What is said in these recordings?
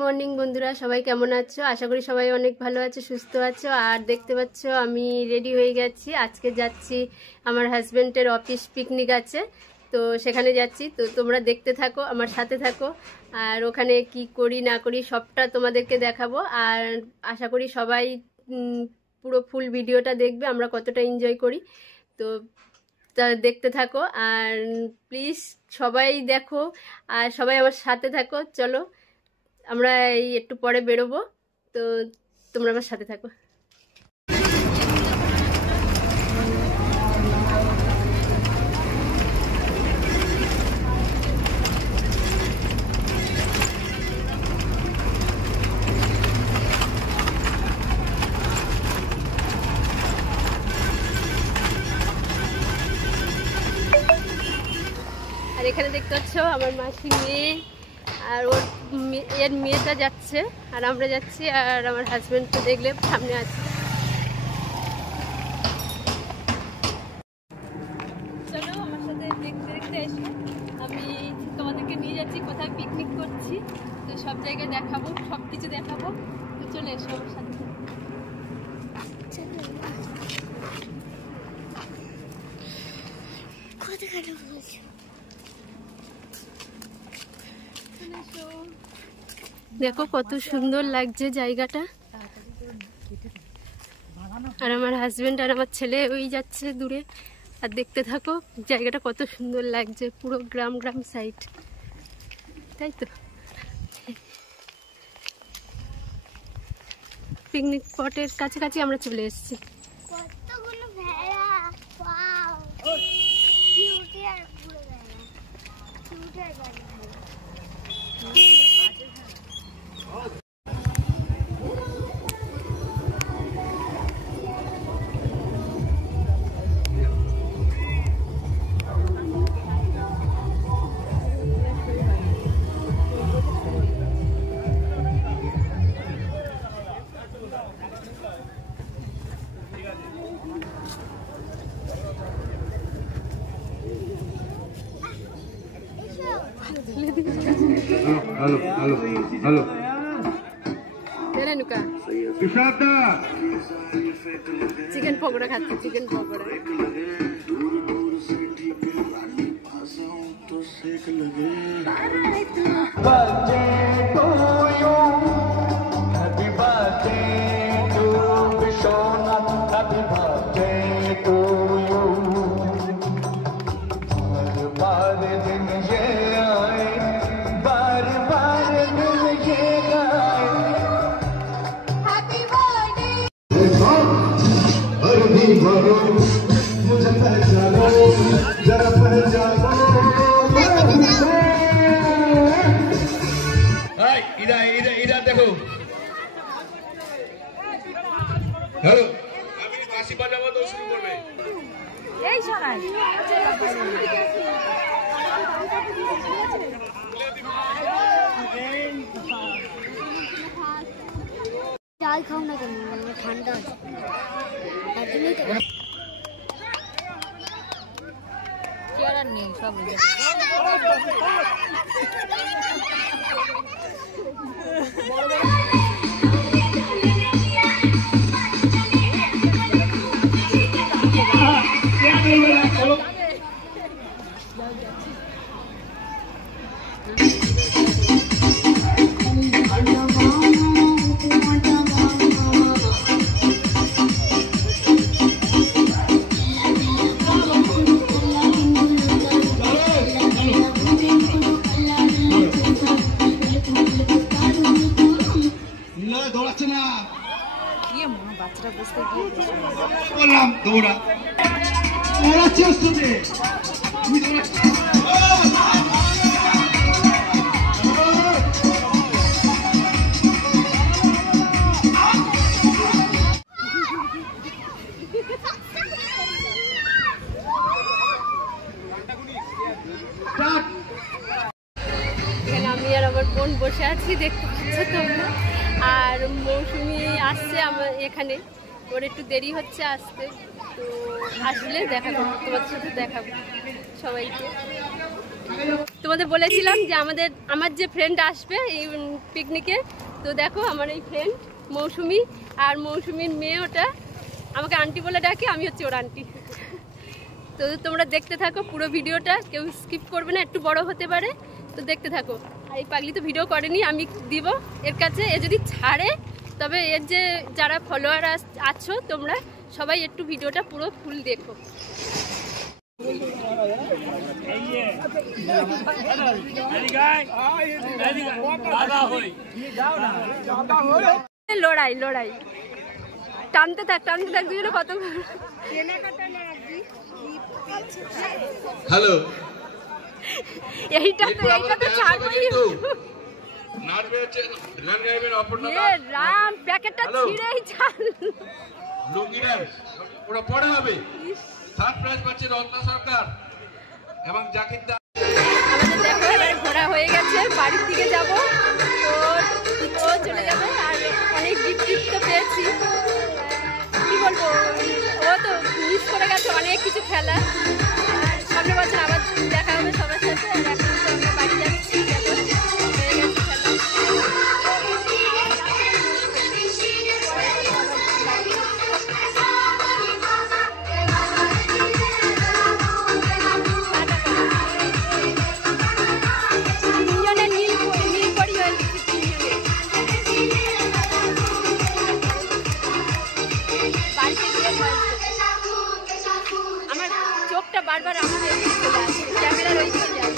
Morning বন্ধুরা, সবাই কেমন আছো? আশা করি সবাই অনেক ভালো আছো, সুস্থ আছো। আর দেখতে পাচ্ছ আমি রেডি হয়ে গেছি। আজকে যাচ্ছি, আমার হাজব্যান্ডের অফিস পিকনিক আছে, তো সেখানে যাচ্ছি। তো তোমরা দেখতে থাকো, আমার সাথে থাকো। আর ওখানে কি করি না করি সবটা তোমাদেরকে দেখাবো। আর আশা করি সবাই পুরো ফুল ভিডিওটা দেখবে, আমরা কতটা এনজয় করি। তো দেখতে থাকো আর প্লিজ সবাই দেখো আর সবাই আমার সাথে থাকো। চলো আমরা এই একটু পরে বেরোবো, তো তোমরা আমার সাথে থাকো। আর এখানে দেখতে পাচ্ছ আমার মাসি মেয়ে আর ওর এর মেয়েটা যাচ্ছে আর আমরা যাচ্ছি। আর আমার হাজব্যান্ডকে দেখলে সামনে আছে। চলো আমার সাথে দেখতে দেখতে এসে আমি তোমাদেরকে নিয়ে যাচ্ছি, কোথায় পিকনিক করছি, তো সব জায়গায় দেখাবো, সব কিছু দেখাবো। তো চলে এসো আমার সাথে। দেখো কত সুন্দর লাগছে জায়গাটা। আর আমার হাজবেন্ড আর আমার ছেলে ওই যাচ্ছে দূরে। আর দেখতে থাকো জায়গাটা কত সুন্দর লাগছে, পুরো গ্রাম গ্রাম সাইড, তাই তো। পিকনিক স্পটের কাছাকাছি আমরা চলে এসেছি। Halo, halo, halo. Tera nuka. Kisada. Chicken pakora khati, chicken pakora. Birthday to you. Happy birthday to Vishwanath. Happy birthday to you. बार दिन ये आए, बार बार दिन ये आए। Happy birthday. और भी मरो, मुझे पहचानो, जरा पहचानो। हाय, इधर इधर इधर देखो। हेलो, अभी बांसी बजाबो तो शुरू करबे। এই শোনাই চাল খাও না কেন, ঠান্ডা তার জন্যই তো চেয়ার আর নেই, সব দৌড়াচ্ছে না, বাচ্চারা বুঝতে গিয়ে বললাম দৌড়া, দৌড়াচ্ছে আসতে তুমি দৌড়াচ্ছ। আমি আর আমার বোন বসে আছি, দেখতে পাচ্ছ তোমরা। আর মৌসুমি আসছে আমার এখানে, ওর একটু দেরি হচ্ছে আসতে, তো আসলে দেখা করবো, তোমাদের সাথে দেখাবো সবাইকে। তোমাদের বলেছিলাম যে আমার যে ফ্রেন্ড আসবে এই পিকনিকে, তো দেখো আমার এই ফ্রেন্ড মৌসুমি, আর মৌসুমির মেয়ে ওটা আমাকে আন্টি বলে ডাকে, আমি হচ্ছে ওর আন্টি। তো তোমরা দেখতে থাকো পুরো ভিডিওটা, কেউ স্কিপ করবে না, একটু বড় হতে পারে, তো দেখতে থাকো। আর এই পাগলি তো ভিডিও করেনি, আমি দিব এর কাছে, এ যদি ছাড়ে তবে এর যে যারা ফলোয়ার আছো তোমরা সবাই একটু ভিডিওটা পুরো ফুল দেখো। লড়াই লড়াই, টানতে থাক দুজনে কত। হ্যালো, এইটা তো ছাড়বই। রাম প্যাকেটটা ছিঁড়েই ছাড়। লুঙ্গি ডান্স ওটা পরে হবে। থার্ড প্রাইজ পাচ্ছে রত্না সরকার এবং জাকির দা। আমাদের দেখো এবার ঘোরা হয়ে গেছে, বাড়ির দিকে যাবো, তো চলে যাবে। আর অনেক গিফট তো পেয়েছি, কি বলবো, ও তো মিস করে গেছে অনেক কিছু খেলা। আর সামনের বছর আবার দেখা হবে সবার সাথে। আর এখন তো আমরা বাড়ি যাচ্ছি, দেখো হয়ে গেছে খেলা। বারবার আমাদের ক্যামেরার ওই দিকে যায়।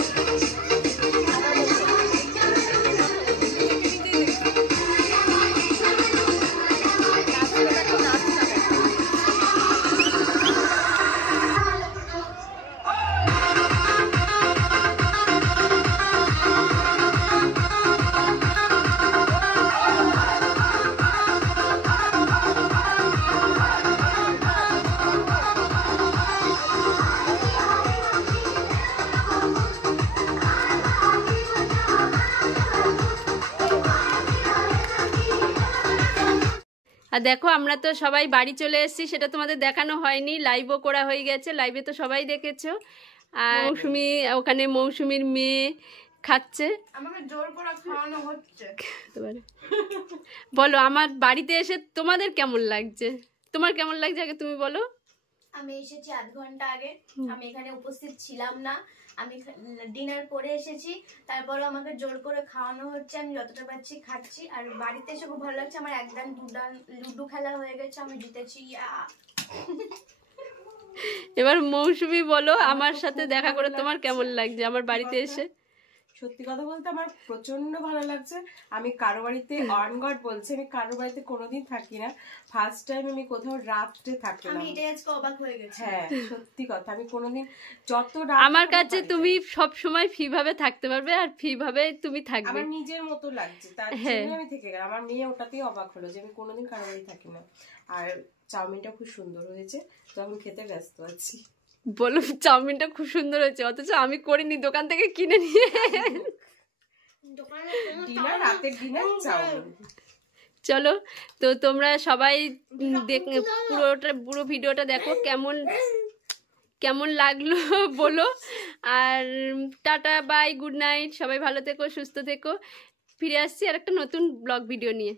আর দেখো আমরা তো সবাই বাড়ি চলে এসেছি, সেটা তোমাদের দেখানো হয়নি, লাইভও করা হয়ে গেছে, লাইভে তো সবাই দেখেছো। আর মৌসুমি, ওখানে মৌসুমির মেয়ে খাচ্ছে, আমাকে জোর করে খাওয়ানো হচ্ছে। বলো আমার বাড়িতে এসে তোমাদের কেমন লাগছে? তোমার কেমন লাগছে আগে তুমি বলো। আমি এসেছি 8 ঘন্টা আগে, আমি এখানে উপস্থিত ছিলাম না, আমি ডিনার করে এসেছি, তারপরে আমাকে জোর করে খাওয়ানো হচ্ছে, আমি যতটা পাচ্ছি খাচ্ছি। আর বাড়িতে এসে খুব ভালো লাগছে, আমার 1 ডান 2 ডান লুডো খেলা হয়ে গেছে, আমি জিতেছি। এবার মৌসুমি বলো আমার সাথে দেখা করে তোমার কেমন লাগছে আমার বাড়িতে এসে? সত্যি কথা বলতে আমার প্রচন্ড ভালো লাগছে। আমি কারো বাড়িতে অন গড বলছি, আমি কারো বাড়িতে কোনোদিন থাকি না, ফার্স্ট টাইম আমি কোথাও রাত্রে থাকি না। আমি এটাই আজকে অবাক হয়ে গেছি। হ্যাঁ সত্যি কথা, আমি কোনোদিন যত আমার কাছে তুমি সব সময় ফ্রি ভাবে থাকতে পারবে, আর ফ্রি ভাবে তুমি থাকবে, আমার নিজের মতো লাগছে, তার জন্য আমি থেকে গেলাম। আমার মেয়ে ওটাতেই অবাক হলো যে আমি কোনোদিন কারো বাড়ি থাকি না। আর চাউমিনটা খুব সুন্দর হয়েছে, তো আমি খেতে ব্যস্ত আছি। বলো চাউমিনটা খুব সুন্দর হয়েছে, অথচ আমি করিনি, দোকান থেকে কিনে নিয়ে। ডিনার, রাতের ডিনার চাউমিন। চলো তো তোমরা সবাই পুরো ভিডিওটা দেখো, কেমন লাগলো বলো। আর টাটা বাই, গুড নাইট, সবাই ভালো থেকো, সুস্থ থেকো। ফিরে আসছি আর একটা নতুন ব্লগ ভিডিও নিয়ে।